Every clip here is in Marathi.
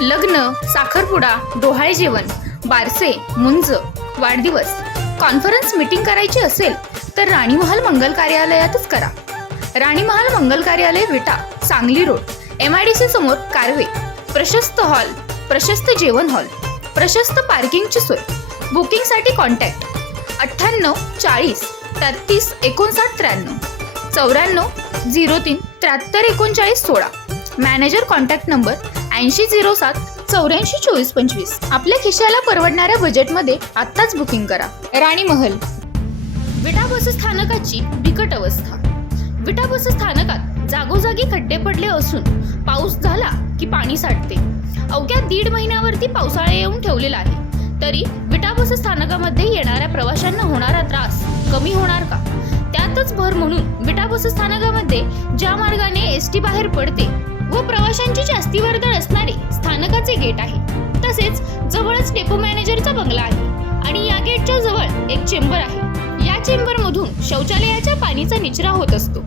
लग्न साखरपुडा डोहाळे जेवण बारसे मुंज वाढदिवस. कॉन्फरन्स मीटिंग करायची असेल तर राणीमहाल मंगल कार्यालयातच करा. राणीमहाल मंगल कार्यालय Vita Sangli road M I D C समोर कारवे. प्रशस्त हॉल प्रशस्त जेवण हॉल प्रशस्त पार्किंगची सोय. बुकिंगसाठी कॉन्टॅक्ट. अठ्ठ्याण्णव चाळीस तेहतीस एकोणसाठ त्र्याण्णव. चौऱ्याण्णव झिरो तीन त्र्याहत्तर एकोणचाळीस सोळा. मॅनेजर कॉन्टॅक्ट नंबर ऐंशी झिरो सात चौऱ्याऐंशी चोवीस पंचवीस. आपल्या खिशाला परवडणाऱ्या बजेटमध्ये आत्ताच बुकिंग करा. राणी महल. विटा बस स्थानकाची बिकट अवस्था. विटा बस स्थानकात जागोजागी खड्डे पडले असून पाऊस झाला की पाणी साठते. अवघ्या दीड महिन्यावरती पावसाळा येऊन ठेवलेला आहे. तरी विटा बस स्थानकामध्ये येणाऱ्या प्रवाशांना होणारा त्रास कमी होणार का? त्यातच भर म्हणून विटा बस स्थानकामध्ये ज्या मार्गाने एस टी बाहेर पडते प्रवाशांची जास्ती वर्दळ असणारे स्थानकाचे गेट आहे तसेच जवळच डेपो मॅनेजरचा बंगला आहे आणि या गेटच्या जवळ एक चेंबर आहे. या चेंबर मधून शौचालयाच्या पाणीचा निचरा होत असतो.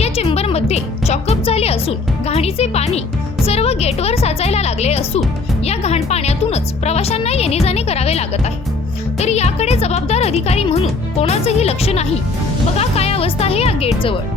या चेंबरमध्ये चॉकअप झाले असून घाणीचे पाणी सर्व गेटवर साचायला लागले असून या घाण पाण्यातूनच प्रवाशांना येणे जाणे करावे लागत आहे. तर याकडे जबाबदार अधिकारी म्हणून कोणाचंही लक्ष नाही. बघा काय अवस्था आहे या गेट जवळ